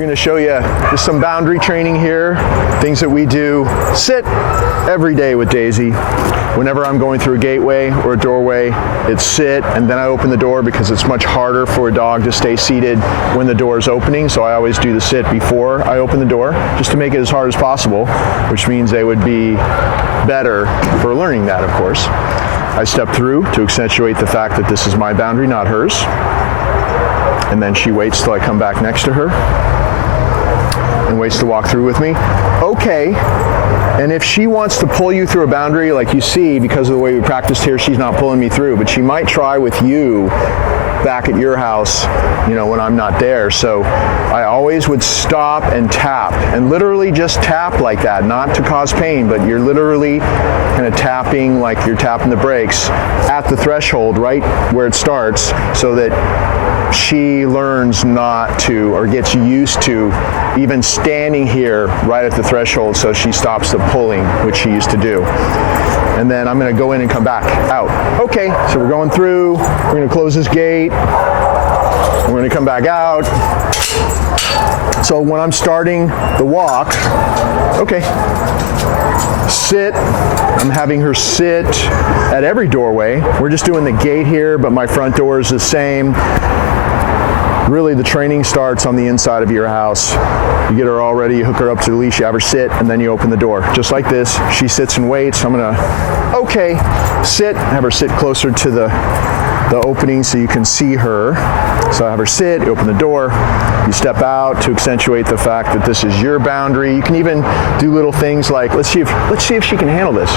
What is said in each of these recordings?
We're gonna show you just some boundary training here, things that we do. Sit every day with Daisy. Whenever I'm going through a gateway or a doorway, it's sit, and then I open the door because it's much harder for a dog to stay seated when the door is opening, so I always do the sit before I open the door, just to make it as hard as possible, which means they would be better for learning that, of course. I step through to accentuate the fact that this is my boundary, not hers. And then she waits till I come back next to her and waits to walk through with me. Okay. And if she wants to pull you through a boundary, like you see, because of the way we practiced here, she's not pulling me through, but she might try with you back at your house, you know, when I'm not there. So I always would stop and tap, and literally just tap like that, not to cause pain, but you're literally kind of tapping like you're tapping the brakes at the threshold, right where it starts, so that she learns not to, or gets used to even standing here right at the threshold, so she stops the pulling, which she used to do. And then I'm going to go in and come back out. Okay, so we're going through, we're going to close this gate, we're going to come back out. So when I'm starting the walk, okay, sit, I'm having her sit at every doorway. We're just doing the gate here, but my front door is the same. Really, the training starts on the inside of your house. You get her all ready, you hook her up to the leash, you have her sit, and then you open the door. Just like this, she sits and waits. I'm gonna, okay, sit, have her sit closer to the opening so you can see her. So I have her sit, you open the door, you step out to accentuate the fact that this is your boundary. You can even do little things like, let's see if she can handle this.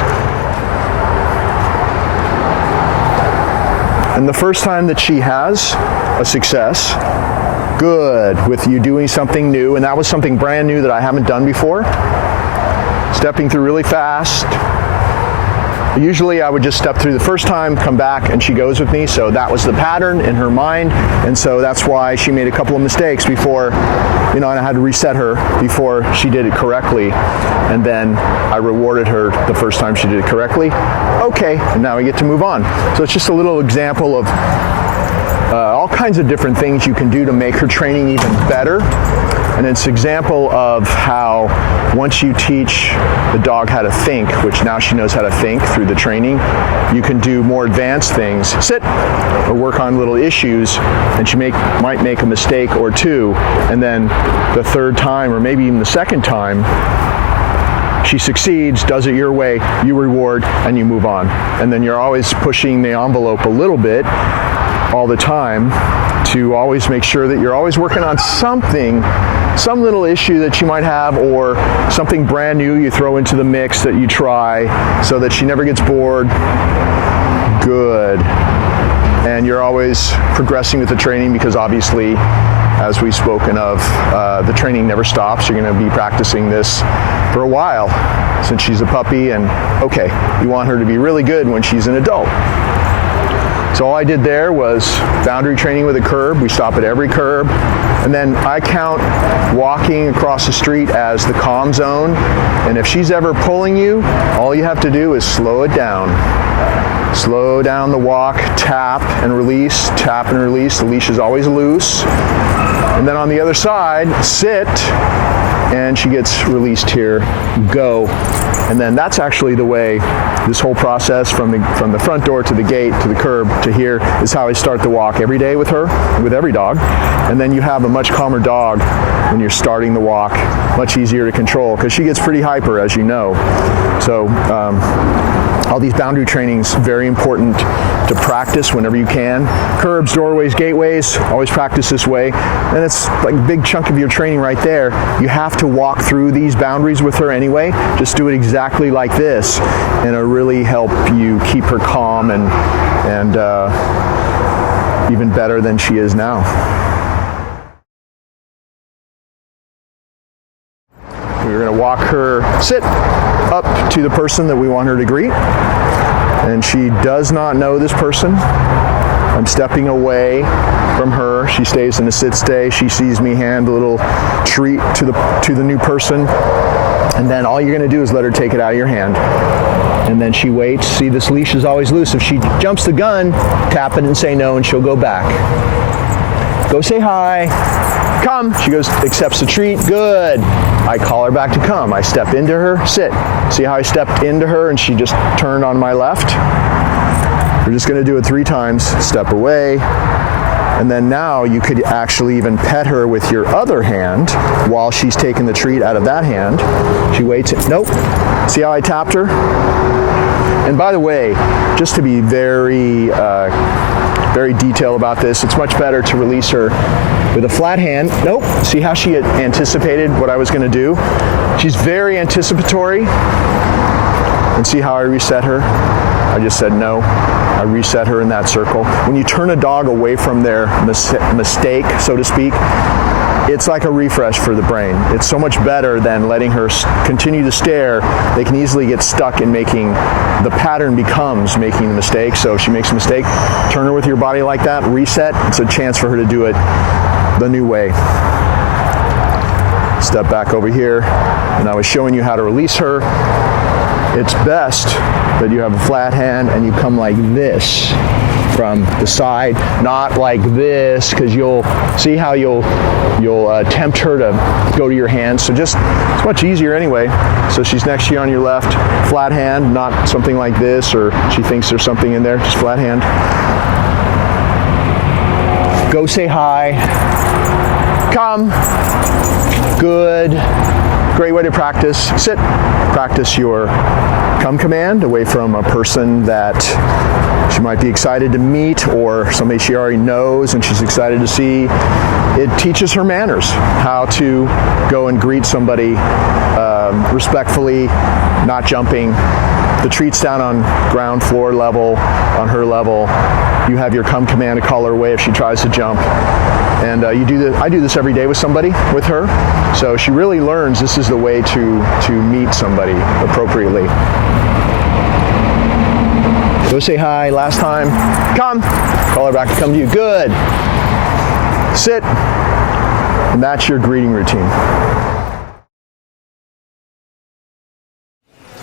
And the first time that she has a success, good, with you doing something new, and that was something brand new that I haven't done before, stepping through really fast. Usually I would just step through the first time, come back, and she goes with me, so that was the pattern in her mind, and so that's why she made a couple of mistakes before, you know, and I had to reset her before she did it correctly, and then I rewarded her the first time she did it correctly. Okay, and now we get to move on. So it's just a little example of all kinds of different things you can do to make her training even better. And it's an example of how once you teach the dog how to think, which now she knows how to think through the training, you can do more advanced things, sit, or work on little issues, and she might make a mistake or two, and then the third time, or maybe even the second time, she succeeds, does it your way, you reward, and you move on. And then you're always pushing the envelope a little bit all the time to always make sure that you're always working on something, some little issue that you might have, or something brand new you throw into the mix that you try, so that she never gets bored. Good. And you're always progressing with the training, because obviously, as we've spoken of, the training never stops. You're going to be practicing this for a while since she's a puppy, and okay, you want her to be really good when she's an adult. So all I did there was boundary training with a curb. We stop at every curb. And then I count walking across the street as the calm zone. And if she's ever pulling you, all you have to do is slow it down. Slow down the walk, tap and release, tap and release. The leash is always loose. And then on the other side, sit, and she gets released here, go. And then that's actually the way this whole process from the front door to the gate to the curb to here is how I start the walk every day with her, with every dog. And then you have a much calmer dog when you're starting the walk, much easier to control, because she gets pretty hyper, as you know. So all these boundary trainings, very important to practice whenever you can. Curbs, doorways, gateways, always practice this way. And it's like a big chunk of your training right there. You have to walk through these boundaries with her anyway. Just do it exactly like this, and it'll really help you keep her calm and even better than she is now. We're going to walk her, sit, up to the person that we want her to greet. And she does not know this person. I'm stepping away from her. She stays in a sit stay. She sees me hand a little treat to the new person. And then all you're going to do is let her take it out of your hand. And then she waits. See, this leash is always loose. If she jumps the gun, tap it and say no, and she'll go back. Go say hi. come. She goes, accepts the treat, good. I call her back to come. I step into her, sit. See how I stepped into her and she just turned on my left? We're just gonna do it 3 times. Step away. And then now you could actually even pet her with your other hand while she's taking the treat out of that hand. She waits, nope. See how I tapped her? And by the way, just to be very detailed about this, it's much better to release her with a flat hand. Nope. See how she had anticipated what I was going to do? She's very anticipatory. And see how I reset her? I just said no. I reset her in that circle. When you turn a dog away from their mistake, so to speak, it's like a refresh for the brain. It's so much better than letting her continue to stare. They can easily get stuck in the pattern becomes making the mistake. So if she makes a mistake, turn her with your body like that, reset. It's a chance for her to do it the new way. Step back over here, and I was showing you how to release her. It's best that you have a flat hand and you come like this from the side, not like this, because you'll see how you'll tempt her to go to your hand. So just, it's much easier anyway. So she's next to you on your left, flat hand, not something like this, or she thinks there's something in there, just flat hand. Go say hi. Come. Good. Great way to practice. Sit. Practice your come command away from a person that she might be excited to meet or somebody she already knows and she's excited to see. It teaches her manners, how to go and greet somebody respectfully, not jumping. The treat's down on ground floor level, on her level. You have your come command to call her away if she tries to jump. And I do this every day with somebody, with her. So she really learns this is the way to meet somebody appropriately. Go say hi, last time. Come. Call her back to come to you. Good. Sit. And that's your greeting routine.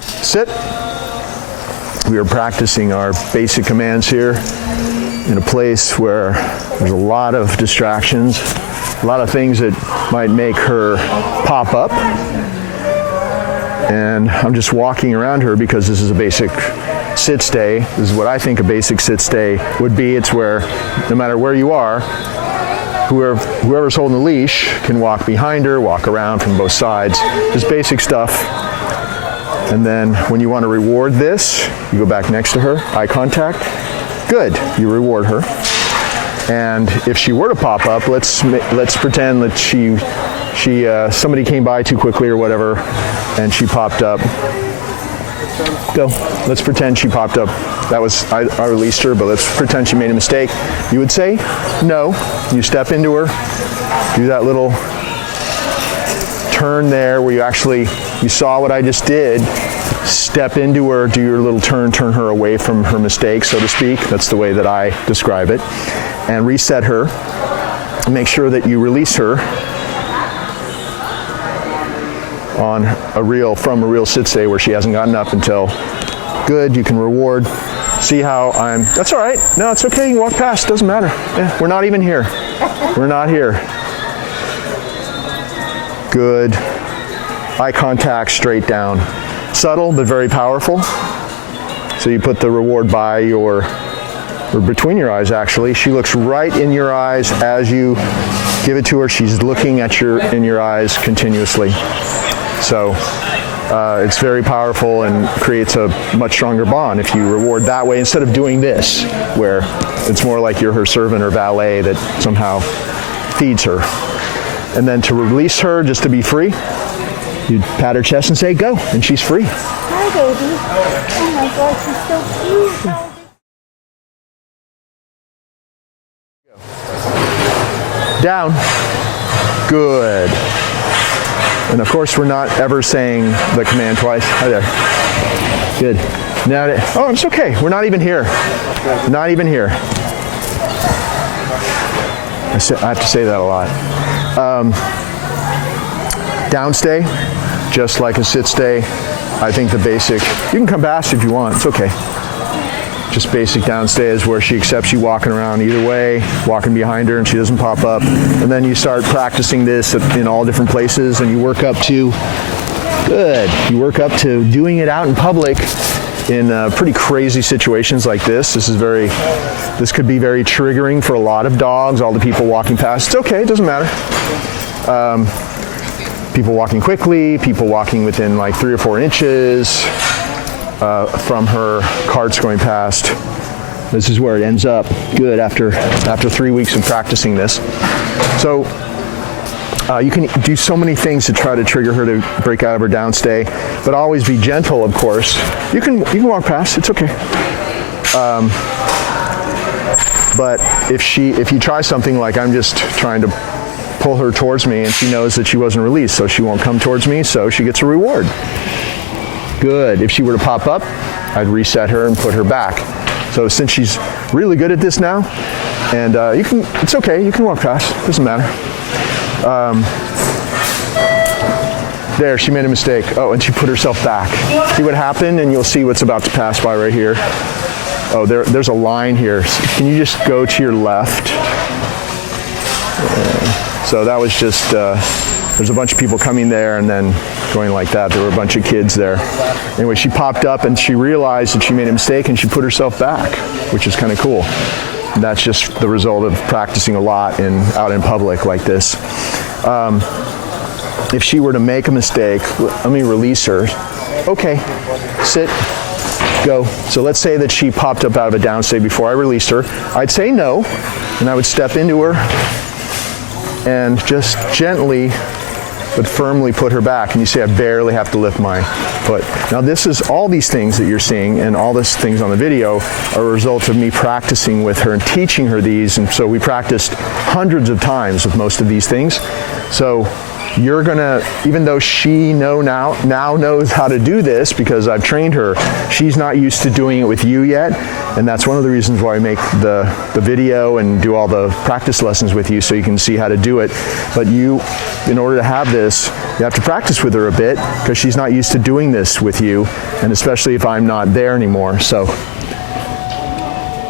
Sit. We are practicing our basic commands here in a place where there's a lot of distractions, a lot of things that might make her pop up. And I'm just walking around her because this is a basic sit stay. This is what I think a basic sit stay would be. It's where no matter where you are, whoever's holding the leash can walk behind her, walk around from both sides, just basic stuff. And then when you want to reward this, you go back next to her, eye contact. Good, you reward her. And if she were to pop up, let's pretend that somebody came by too quickly or whatever, and she popped up. Go. Let's pretend she popped up. That was, I released her, but let's pretend she made a mistake. You would say no. You step into her, do that little turn there where you saw what I just did. Step into her, do your little turn her away from her mistake, so to speak. That's the way that I describe it. And reset her. Make sure that you release her from a real sit stay where she hasn't gotten up until good. You can reward. See how that's all right. No, it's okay. You can walk past. Doesn't matter. Yeah, we're not even here. We're not here. Good. Eye contact straight down. Subtle but very powerful. So you put the reward by or between your eyes actually. She looks right in your eyes as you give it to her. She's looking at in your eyes continuously. So it's very powerful and creates a much stronger bond if you reward that way instead of doing this, where it's more like you're her servant or valet that somehow feeds her. And then to release her, just to be free, you pat her chest and say, go, and she's free. Hi, baby. Oh my God, she's so cute. Down. Good. And of course, we're not ever saying the command twice. Hi there. Good. Now, it's okay. We're not even here. Not even here. I have to say that a lot. Down stay, just like a sit stay. I think the basic, you can come past if you want, it's okay. Just basic downstay is where she accepts you walking around either way, walking behind her and she doesn't pop up. And then you start practicing this in all different places and you work up to, good, you work up to doing it out in public in pretty crazy situations like this. This could be very triggering for a lot of dogs, all the people walking past. It's okay, it doesn't matter. People walking quickly, people walking within like 3 or 4 inches from her carts going past. This is where it ends up. Good, after 3 weeks of practicing this. So you can do so many things to try to trigger her to break out of her downstay, but always be gentle, of course. You can walk past, it's okay. But if you try something like I'm just trying to pull her towards me and she knows that she wasn't released, so she won't come towards me, so she gets a reward. Good. If she were to pop up, I'd reset her and put her back. So since she's really good at this now, and it's okay, you can walk past, doesn't matter. There, she made a mistake. Oh, and she put herself back. See what happened, and you'll see what's about to pass by right here. Oh, there's a line here. Can you just go to your left? So that was just, there's a bunch of people coming there and then going like that. There were a bunch of kids there. Anyway, she popped up and she realized that she made a mistake and she put herself back, which is kind of cool. And that's just the result of practicing a lot out in public like this. If she were to make a mistake, let me release her. Okay, sit, go. So let's say that she popped up out of a downstay before I released her. I'd say no, and I would step into her and just gently but firmly put her back. And you see I barely have to lift my foot. Now this is all these things that you're seeing and all these things on the video are a result of me practicing with her and teaching her these. And so we practiced hundreds of times with most of these things. So you're gonna, even though she now knows how to do this because I've trained her, she's not used to doing it with you yet. And that's one of the reasons why I make the video and do all the practice lessons with you so you can see how to do it. But you, in order to have this, you have to practice with her a bit because she's not used to doing this with you, and especially if I'm not there anymore. So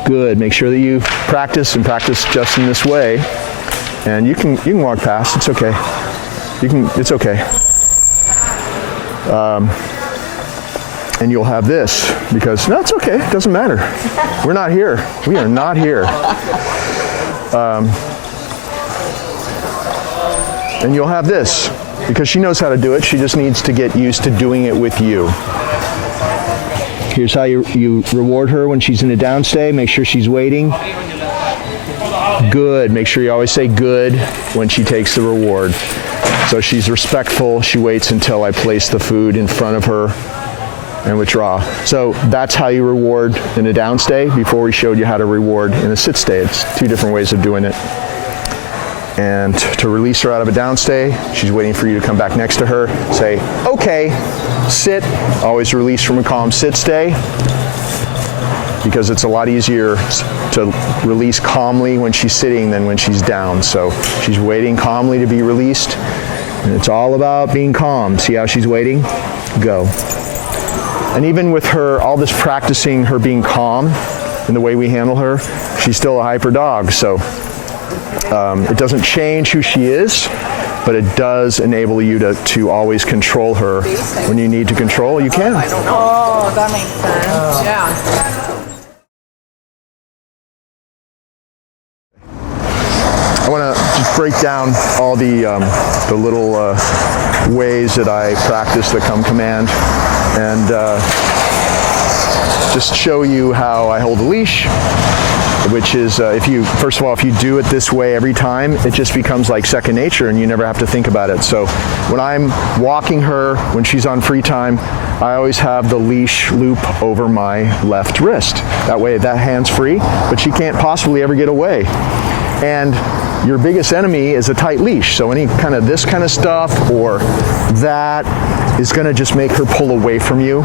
good, make sure that you practice and practice just in this way. And you can walk past, it's okay. It's okay. And you'll have this because, no, it's okay, it doesn't matter. We're not here. We are not here. And you'll have this because she knows how to do it. She just needs to get used to doing it with you. Here's how you reward her when she's in a downstay. Make sure she's waiting. Good. Make sure you always say good when she takes the reward. So she's respectful. She waits until I place the food in front of her and withdraw. So that's how you reward in a downstay. Before we showed you how to reward in a sit stay. It's 2 different ways of doing it. And to release her out of a downstay, she's waiting for you to come back next to her. Say, okay, sit. Always release from a calm sit stay because it's a lot easier to release calmly when she's sitting than when she's down. So she's waiting calmly to be released. And it's all about being calm. See how she's waiting? Go. And even with her, all this practicing her being calm in the way we handle her, she's still a hyper dog. So it doesn't change who she is, but it does enable you to always control her. When you need to control, you can. Oh, that makes sense. Yeah. I want to just break down all the little ways that I practice the come command and just show you how I hold a leash, which is first of all, if you do it this way every time, it just becomes like second nature and you never have to think about it. So when I'm walking her, when she's on free time, I always have the leash loop over my left wrist. That way that hand's free, but she can't possibly ever get away. And your biggest enemy is a tight leash. So any kind of this kind of stuff or that is going to just make her pull away from you.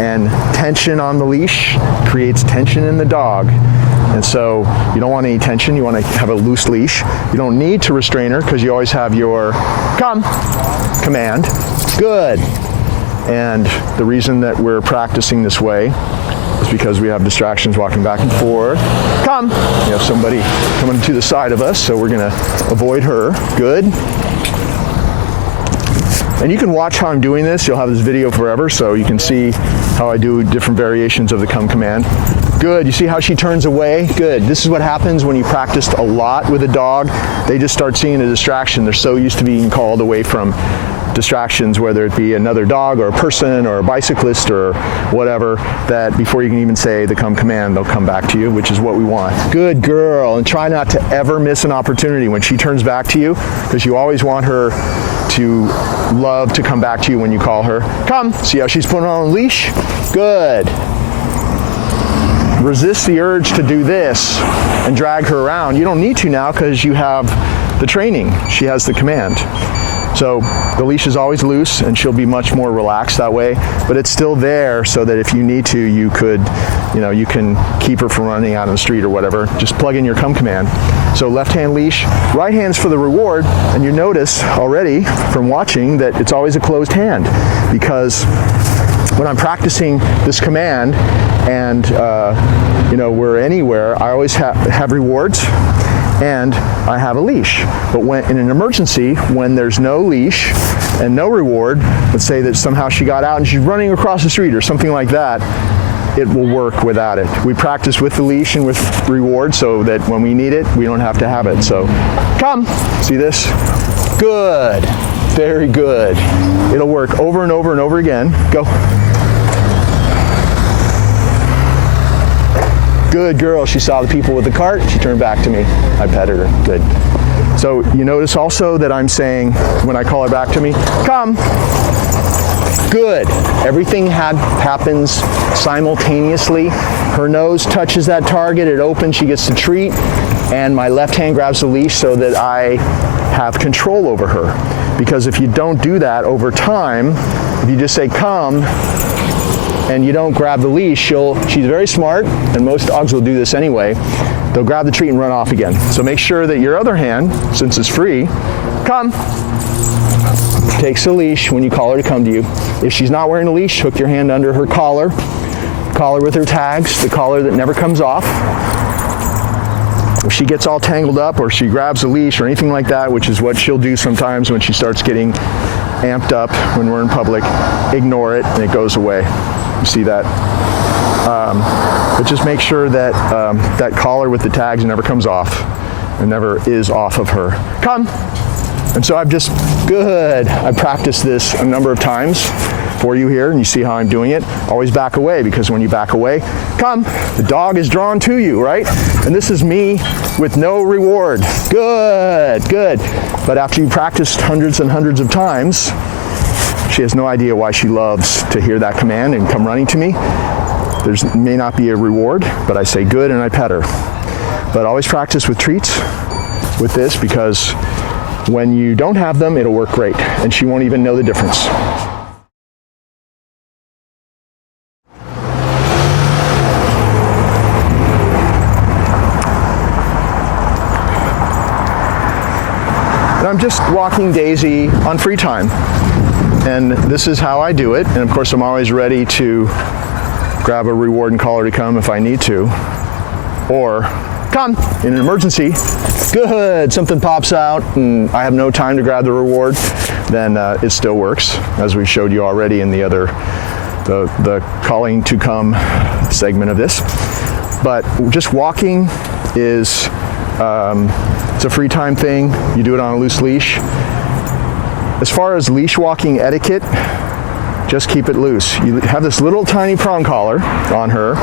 And tension on the leash creates tension in the dog. And so you don't want any tension. You want to have a loose leash. You don't need to restrain her because you always have your come command. Good. And the reason that we're practicing this way It's because we have distractions walking back and forth. Come. We have somebody coming to the side of us, so we're going to avoid her. Good. And you can watch how I'm doing this. You'll have this video forever, so you can see how I do different variations of the come command. Good. You see how she turns away? Good. This is what happens when you practiced a lot with a dog. They just start seeing a distraction. They're so used to being called away from distractions, whether it be another dog or a person or a bicyclist or whatever, that before you can even say the come command, they'll come back to you, which is what we want. Good girl. And try not to ever miss an opportunity when she turns back to you, because you always want her to love to come back to you when you call her. Come. See how she's putting on a leash? Good. Resist the urge to do this and drag her around. You don't need to now because you have the training. She has the command. So the leash is always loose and she'll be much more relaxed that way, but it's still there so that if you need to, you could, you can keep her from running out on the street or whatever. Just plug in your come command. So left hand leash, right hand's for the reward, and you notice already from watching that it's always a closed hand, because when I'm practicing this command and we're anywhere, I always have rewards and I have a leash. But when in an emergency, when there's no leash and no reward, let's say that somehow she got out and she's running across the street or something like that, it will work without it. We practice with the leash and with reward so that when we need it, we don't have to have it. So come, see this? Good, very good. It'll work over and over and over again. Go. Good girl. She saw the people with the cart. She turned back to me. I petted her. Good. So you notice also that I'm saying, when I call her back to me, come. Good. Everything happens simultaneously. Her nose touches that target. It opens. She gets the treat. And my left hand grabs the leash so that I have control over her. Because if you don't do that over time, if you just say come, and you don't grab the leash, she's very smart, and most dogs will do this anyway. They'll grab the treat and run off again. So make sure that your other hand, since it's free, come, takes the leash when you call her to come to you. If she's not wearing a leash, hook your hand under her collar with her tags, the collar that never comes off. If she gets all tangled up or she grabs a leash or anything like that, which is what she'll do sometimes when she starts getting amped up when we're in public, ignore it and it goes away. You see that? But just make sure that that collar with the tags never comes off and never is off of her. Come. And so I've just, good. I practiced this a number of times for you here, and you see how I'm doing it. Always back away, because when you back away, come, the dog is drawn to you, right? And this is me with no reward. Good, good. But after you practiced hundreds and hundreds of times, she has no idea why she loves to hear that command and come running to me. There may not be a reward, but I say good and I pet her. But always practice with treats with this, because when you don't have them, it'll work great, and she won't even know the difference. And I'm just walking Daisy on free time. And this is how I do it. And of course, I'm always ready to grab a reward and call her to come if I need to. Or come in an emergency. Good, something pops out and I have no time to grab the reward, then it still works, as we showed you already in the other, the calling to come segment of this. But just walking is, it's a free time thing. You do it on a loose leash. As far as leash walking etiquette, just keep it loose. You have this little tiny prong collar on her,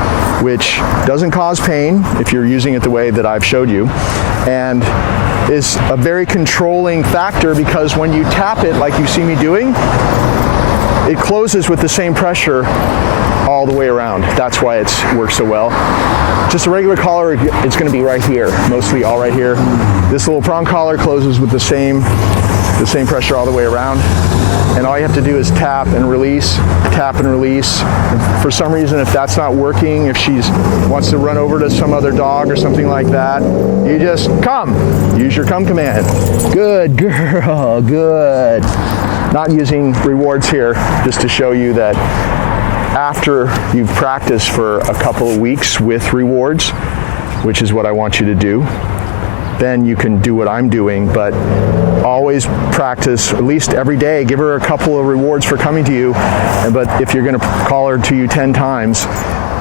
which doesn't cause pain if you're using it the way that I've showed you, and is a very controlling factor, because when you tap it like you see me doing, it closes with the same pressure all the way around. That's why it works so well. Just a regular collar, it's going to be right here, mostly all right here. This little prong collar closes with the same pressure all the way around. And all you have to do is tap and release, tap and release. And for some reason, if that's not working, if she wants to run over to some other dog or something like that, you just come. Use your come command. Good girl, good. Not using rewards here, just to show you that after you've practiced for a couple of weeks with rewards, which is what I want you to do, then you can do what I'm doing, but always practice at least every day. Give her a couple of rewards for coming to you, but if you're going to call her to you 10 times,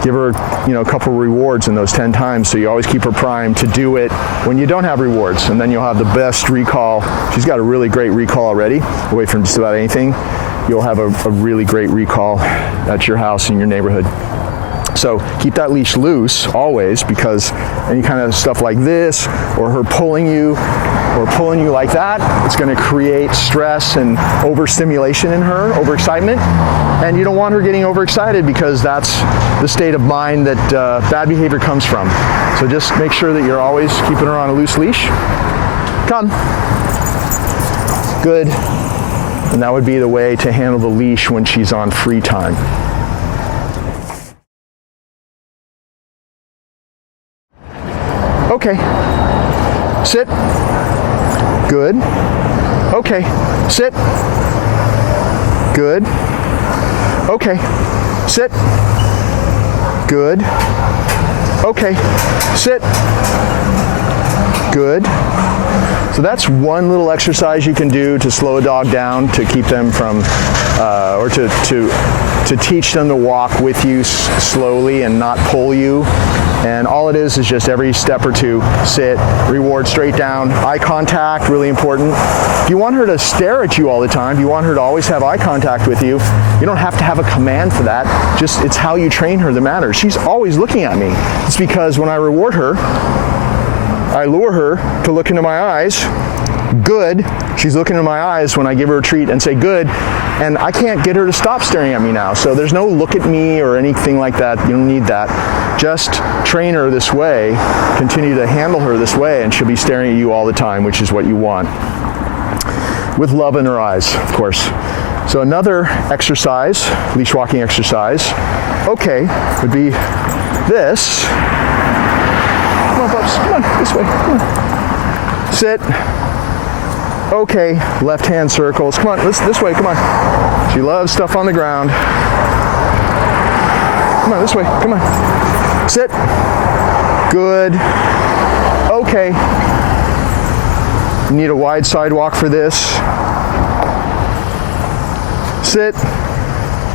give her, a couple of rewards in those 10 times, so you always keep her primed to do it when you don't have rewards, and then you'll have the best recall. She's got a really great recall already, away from just about anything. You'll have a really great recall at your house in your neighborhood. So keep that leash loose always, because any kind of stuff like this, or her pulling you like that, it's going to create stress and overstimulation in her, overexcitement. And you don't want her getting overexcited, because that's the state of mind that bad behavior comes from. So just make sure that you're always keeping her on a loose leash. Come. Good. And that would be the way to handle the leash when she's on free time. Okay, sit, good, okay, sit, good, okay, sit, good, okay, sit, good. So that's one little exercise you can do to slow a dog down, to keep them from, or to teach them to walk with you slowly and not pull you. And all it is just every step or two, sit, reward straight down, eye contact, really important. If you want her to stare at you all the time, if you want her to always have eye contact with you, you don't have to have a command for that. Just, it's how you train her that matters. She's always looking at me. It's because when I reward her, I lure her to look into my eyes. Good. She's looking into my eyes when I give her a treat and say good, and I can't get her to stop staring at me now. So there's no look at me or anything like that. You don't need that. Just train her this way, continue to handle her this way, and she'll be staring at you all the time, which is what you want. With love in her eyes, of course. So another exercise, leash walking exercise, okay, would be this. Come on, pups, come on, this way, come on. Sit. Okay, left hand circles. Come on, this way, come on. She loves stuff on the ground. Come on, this way, come on. Sit. Good. Okay. You need a wide sidewalk for this. Sit.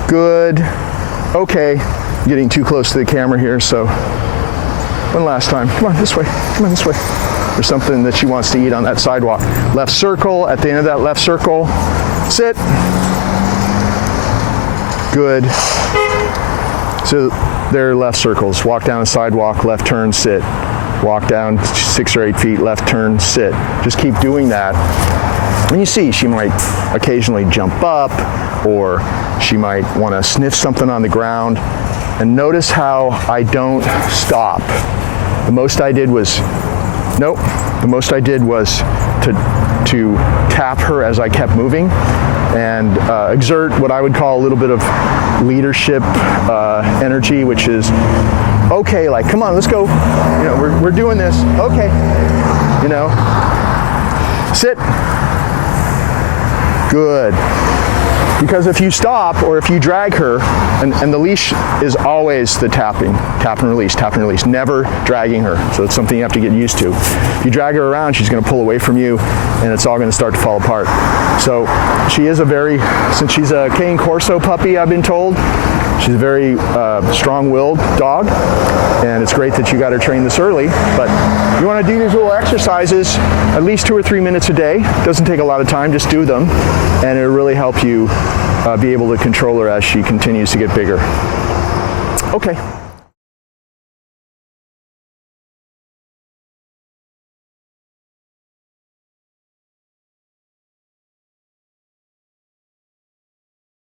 Good. Okay. I'm getting too close to the camera here, so one last time. Come on, this way. Come on, this way. There's something that she wants to eat on that sidewalk. Left circle, at the end of that left circle, sit. Good. So there are left circles. Walk down a sidewalk, left turn, sit. Walk down 6 or 8 feet, left turn, sit. Just keep doing that. And you see, she might occasionally jump up, or she might want to sniff something on the ground. And notice how I don't stop. The most I did was to tap her as I kept moving, and exert what I would call a little bit of leadership energy, which is, okay, like, come on, let's go. We're doing this. Okay. Sit. Good. Because if you stop or if you drag her, and the leash is always the tapping, tap and release, never dragging her. So it's something you have to get used to. If you drag her around, she's going to pull away from you, and it's all going to start to fall apart. So she is since she's a Cane Corso puppy, I've been told, she's a very strong-willed dog, and it's great that you got her trained this early. But you want to do these little exercises at least 2 or 3 minutes a day. Doesn't take a lot of time, just do them, and it'll really help you be able to control her as she continues to get bigger. Okay.